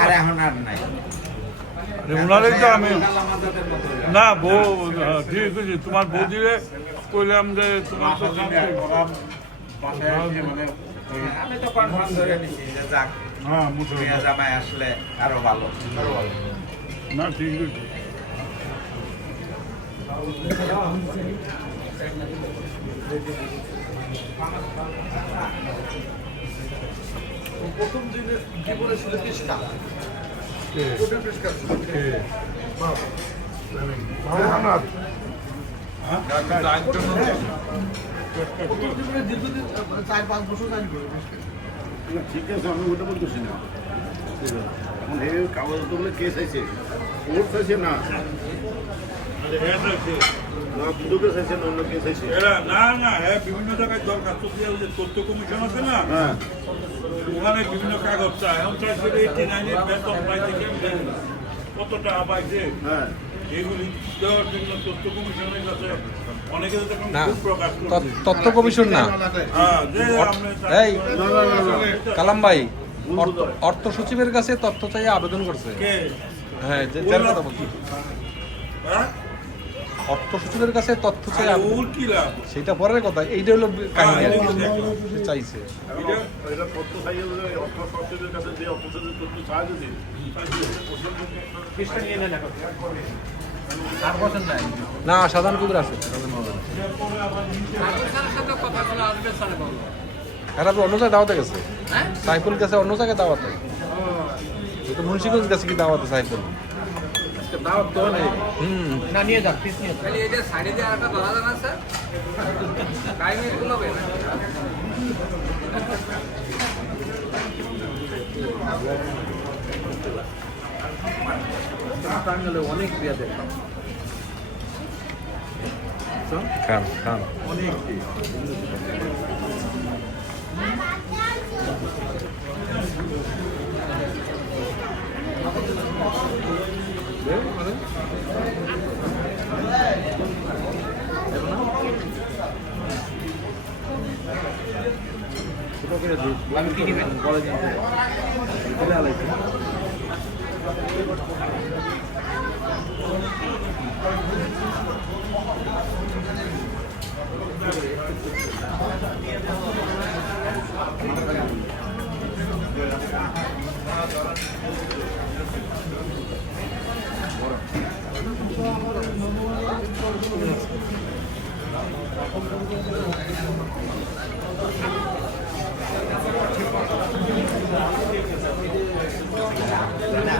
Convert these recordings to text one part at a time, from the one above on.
আর এখন আর নাই। ওনারাই তো আমি হয়ে গেল। না বউ হ্যাঁ, ঠিক আছে তোমার বৌদিরে কইলাম যে তোমার তো আমি তো কনফার্ম ধরে নিছি যে যাক হ্যাঁ মুঠো। জামাই আসলে আরও ভালো। না ঠিক আছে। প্রথম দিনে জীবনে শুধু কৃষ্ণা? পরিষ্কার? হ্যাঁ? প্রথম জীবনে দীর্ঘদিন মানে চার পাঁচ বছর জানি করে ঠিক আছে আমি ওটা বলতেছি না। এখন এই কাগজগুলো কেস আছে কোর্ট আছে না? না না হ্যাঁ বিভিন্ন জায়গায় দরখাস্ত দিয়ে ওই যে তথ্য কমিশন আছে না হ্যাঁ। ওখানে বিভিন্ন কাগজ চায়। এখন চাইছে এইটি নাইনের বেতন পাইছে কেমনে কত টাকা পাইছে হ্যাঁ। এগুলি দেওয়ার জন্য তথ্য কমিশনের কাছে অনেকে প্রকাশ তথ্য- কমিশন না। হ্যাঁ এই কালাম ভাই অর্থ- অর্থ সচিবের কাছে তথ্য চাই আবেদন করছে। কে? হ্যাঁ যার কথা বলছি। হ্যাঁ? অর্থ সচিবের কাছে তথ্য চাই সেটা পরের কথা। এইটা হলো কাহিনী। হ্যাঁ, চাইছে। না সাধারণ কুকুর আছে। তো অন্য জায়গায় দাওয়াতে গেছে। সাইফুল গেছে অন্য জায়গায় দাওয়াতে। মুন্সিগঞ্জ গেছে কি দাওয়াতে সাইফুল? হুম। খালি এটা সাইডে দিয়ে আরেকটা ধরা যায় না স্যার টাইমে এগুলো হবে না? অনেক বিয়া দেখলাম খান খান। অনেক ছোটো করে দিই আমি কিনে বড় জিনিস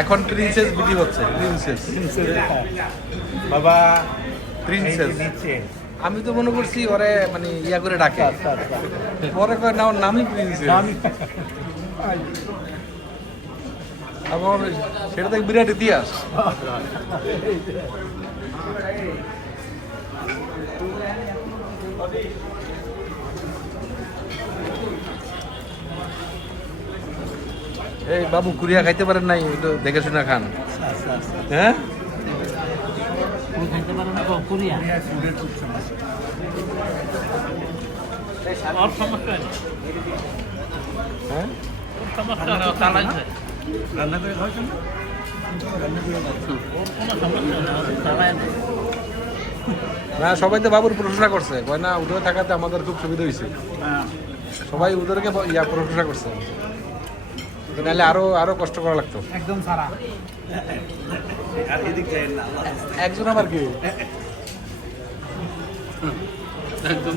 এখন প্রিন্সেস বিধি হচ্ছে। প্রিন্সেস বাবা প্রিন্সেস আমি তো মনে করছি ওরে মানে ইয়া করে ডাকে। পরে কয় না ওর নামই। প্রিন্সেস আমার সেটা তো এক বিরাট ইতিহাস। এই বাবু কুরিয়া খাইতে পারেন নাই একটু দেখে শুনে খান। হ্যাঁ? হ্যাঁ? না, সবাই তো বাবুর প্রশংসা করছে। কয় না, উদয় থাকাতে আমাদের খুব সুবিধা হয়েছে সবাই ব- ইয়া প্রশংসা করছে। তো নাহলে আরও আরও কষ্ট করা লাগতো। একদম সারা। একজন আবার কি? একদম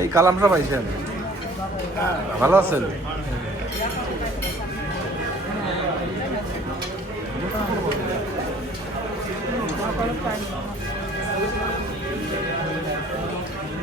এই কালামটা পাইছেন ভালো আছেন? Kalau